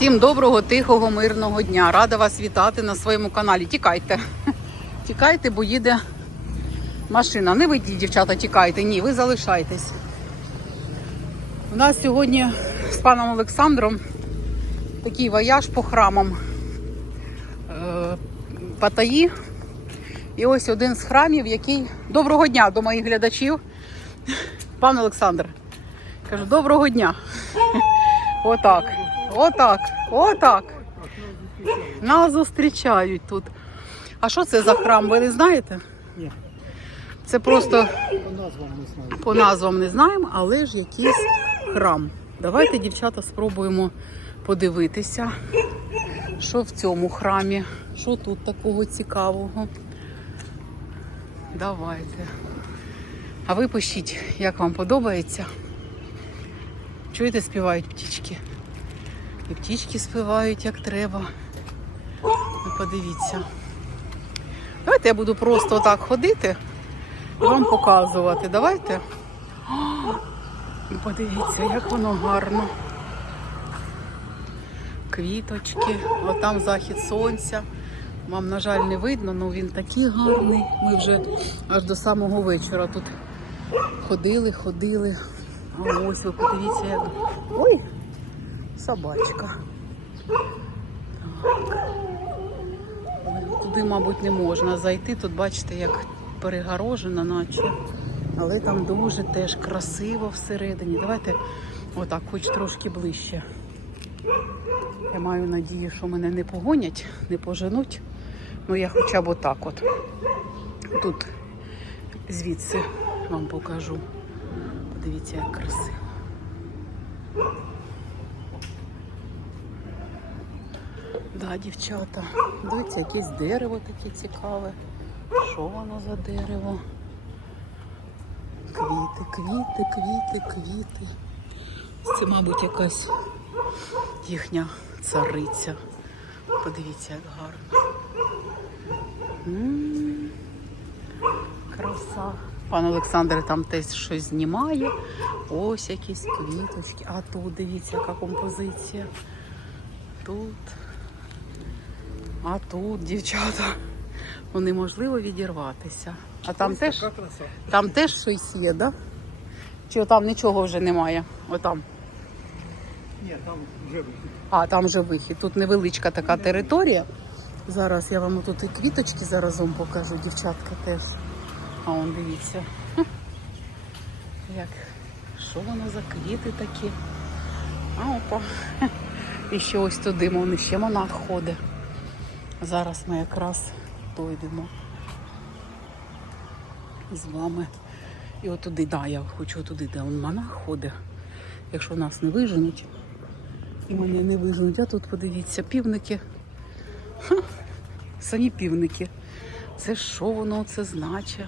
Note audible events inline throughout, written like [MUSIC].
Всім доброго, тихого, мирного дня. Рада вас вітати на своєму каналі. Тікайте. [LAUGHS] Тікайте, бо їде машина. Не ви, дівчата, тікайте. Ні, ви залишайтесь. У нас сьогодні з паном Олександром такий вояж по храмам е, Паттайі. І ось один з храмів, який. Доброго дня до моїх глядачів. Пан Олександр. Кажу, доброго дня. [LAUGHS] Отак. Отак. Отак. Нас зустрічають тут. А що це за храм? Ви не знаєте? Ні. Це просто По назвам не знаю. по назвам не знаємо, але ж якийсь храм. Давайте, дівчата, спробуємо подивитися, що в цьому храмі, що тут такого цікавого. Давайте. А ви пишіть, як вам подобається. Чуєте, співають птічки? І птічки співають як треба. Ви подивіться. Давайте я буду просто отак ходити і вам показувати. Давайте. Подивіться, як воно гарно. Квіточки, отам захід сонця. Вам, на жаль, не видно, але він такий гарний. Ми вже аж до самого вечора тут ходили, ходили. Ось ви подивіться, як. Ой! Собачка. Так. Туди, мабуть, не можна зайти. Тут бачите, як перегорожено, наче. Але там дуже теж красиво всередині. Давайте отак, хоч трошки ближче. Я маю надію, що мене не погонять, не поженуть. Ну я хоча б отак от. Тут звідси вам покажу. Подивіться, як красиво. Да, дівчата. Дивіться, якесь дерево таке цікаве. Що воно за дерево? Квіти, квіти, квіти, квіти. Це, мабуть, якась їхня цариця. Подивіться, як гарно. М, Краса. Пан Олександр там теж щось знімає. Ось якісь квіточки. А тут дивіться, яка композиція. Тут. А тут, дівчата. Ну, неможливо відірватися. А там теж, там теж щось є, да? Чи там нічого вже немає? Отам. Ні, там вже вихід. А, там вже вихід. Тут невеличка така територія. Зараз я вам тут і квіточки заразом покажу, дівчатка теж. А он дивіться. Як, що воно за квіти такі? А опа. І ще ось туди, мов ще монах ходить. Зараз ми якраз дойдемо з вами. І отуди, да, я хочу туди, де он монах ходить. Якщо нас не виженуть, і мене не виженуть. А тут подивіться, півники. Ха, самі півники. Це що воно це значить?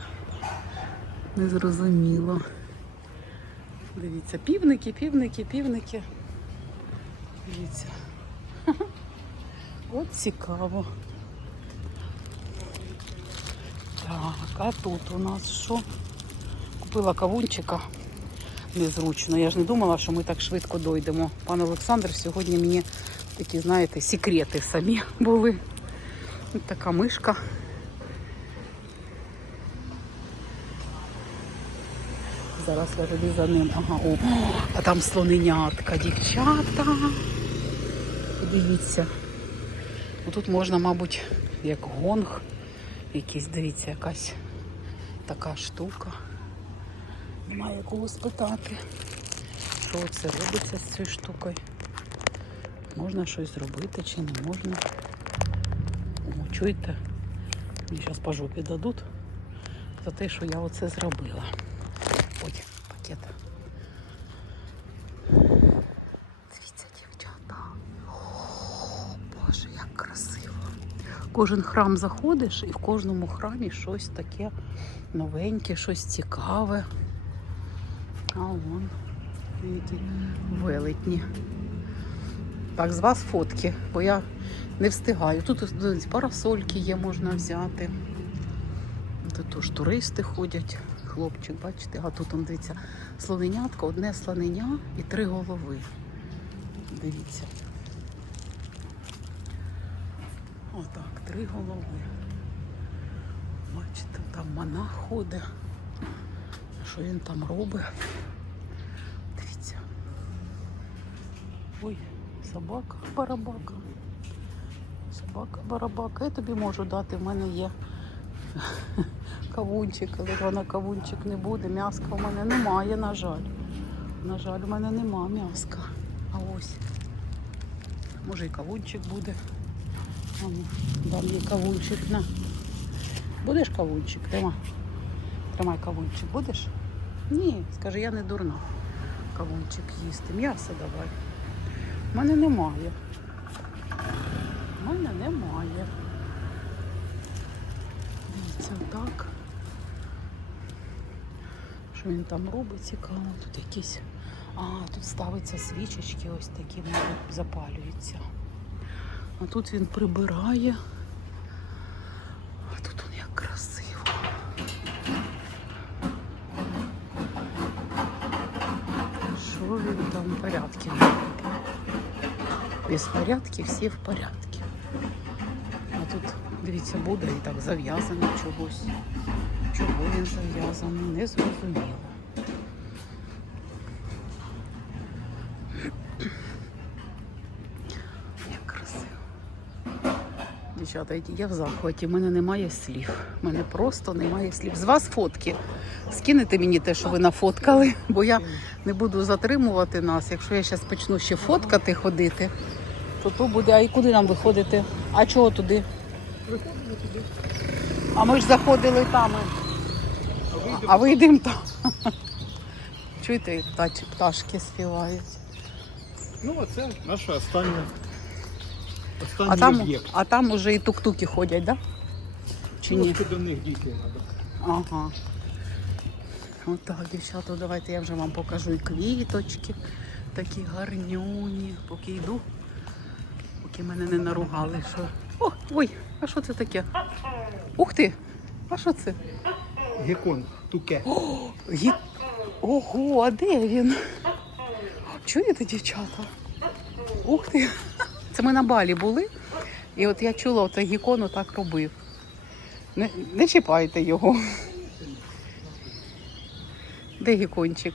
Незрозуміло. Дивіться, півники, півники, півники. Дивіться. От цікаво. Так, а тут у нас що? Купила кавунчика незручно. Я ж не думала, що ми так швидко дойдемо. Пан Олександр сьогодні мені такі, знаєте, секрети самі були. Ось така мишка. Зараз я тоді за ним. Ага, о, а там слоненятка, дівчата. Дивіться. Тут можна, мабуть, як гонг. Якийсь, дивіться, якась така штука. Немає кого спитати, що це робиться з цією штукою. Можна щось зробити чи не можна. О, чуєте? Мені зараз по жопі дадуть за те, що я оце зробила. Ой, пакет. Дивіться, дівчата. О, Боже, як красиво. Кожен храм заходиш і в кожному храмі щось таке новеньке, щось цікаве. А вон, видите, велетні. Так, з вас фотки, бо я не встигаю. Тут парасольки є, можна взяти. Тут теж туристи ходять. Хлопчик, бачите, а тут он, дивіться, слоненятко, одне слоненя і три голови. Дивіться. Три голови. Бачите, там монах ходить. Що він там робить? Дивіться. Ой, собака барабака. Собака барабака. Я тобі можу дати, в мене є кавунчик, але вона кавунчик не буде. М'яска в мене немає, на жаль. На жаль, в мене нема м'яска. А ось. Може і кавунчик буде. Дам їй кавунчик на. Будеш кавунчик? Тримай. Тримай кавунчик, будеш? Ні, скажи, я не дурна. Кавунчик їсти. М'ясо давай. У мене немає. У мене немає. Дивіться, так. Що він там робить цікаво? Тут якісь. А, тут ставиться свічечки, ось такі вони запалюються. А тут він прибирає. А тут он як красиво. Що він там в порядку? Без порядки, всі в порядку. А тут, дивіться, буде і так зав'язано чогось. Чого він зав'язаний, не зрозуміло. Як красиво. Дівчата, я в захваті, в мене немає слів. У мене просто немає слів. З вас фотки. Скинете мені те, що ви нафоткали, бо я не буду затримувати нас. Якщо я зараз почну ще фоткати, ходити, то то буде. А і куди нам виходити? А чого туди? Приходимо туди, А ми ж заходили там. а вийдемо. Там. Чуєте, пташки співають. Ну, оце наша остання. А там, об'єкт. а там уже і тук-туки ходять, так? Да? Чи ні? Трошки до них дійти треба. Ага. Отак, дівчата, давайте я вже вам покажу і квіточки. Такі гарнюні. Поки йду, поки мене не наругали. Що... О, ой, а що це таке? Ух ти! А що це? Гекон, туке. Гі... Ого, а де він? Чуєте, дівчата? Ух ти! Це ми на балі були. І от я чула, оцей гікон так робив. Не, не чіпайте його. Де гікончик?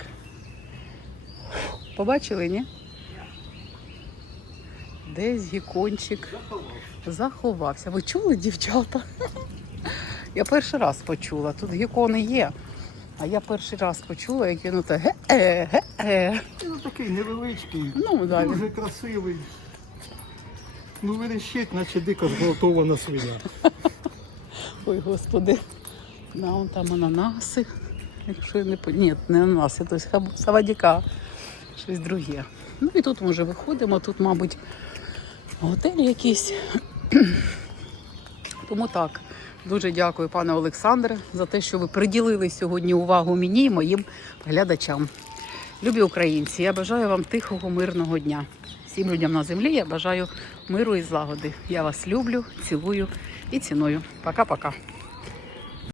Побачили, ні? Десь гікончик заховався. Ви чули, дівчата? Я перший раз почула. Тут гікони є. А я перший раз почула, як він оте ге-е, ге-е. Ну такий невеличкий, Ну, да, дуже красивий. Ну верещить, наче дико зґвалтована свиня. Ой, господи. Да, вон там ананаси. Якщо не. Ні, не ананаси, то есть савадіка. Щось друге. Ну і тут ми вже виходимо. Тут, мабуть, готель якийсь. [CLEARS THROAT] Тому так. Дуже дякую, пане Олександре, за те, що ви приділили сьогодні увагу мені і моїм глядачам. Любі українці, я бажаю вам тихого, мирного дня. Всім людям на землі я бажаю миру і злагоди. Я вас люблю, цілую і ціную. Пока-пока.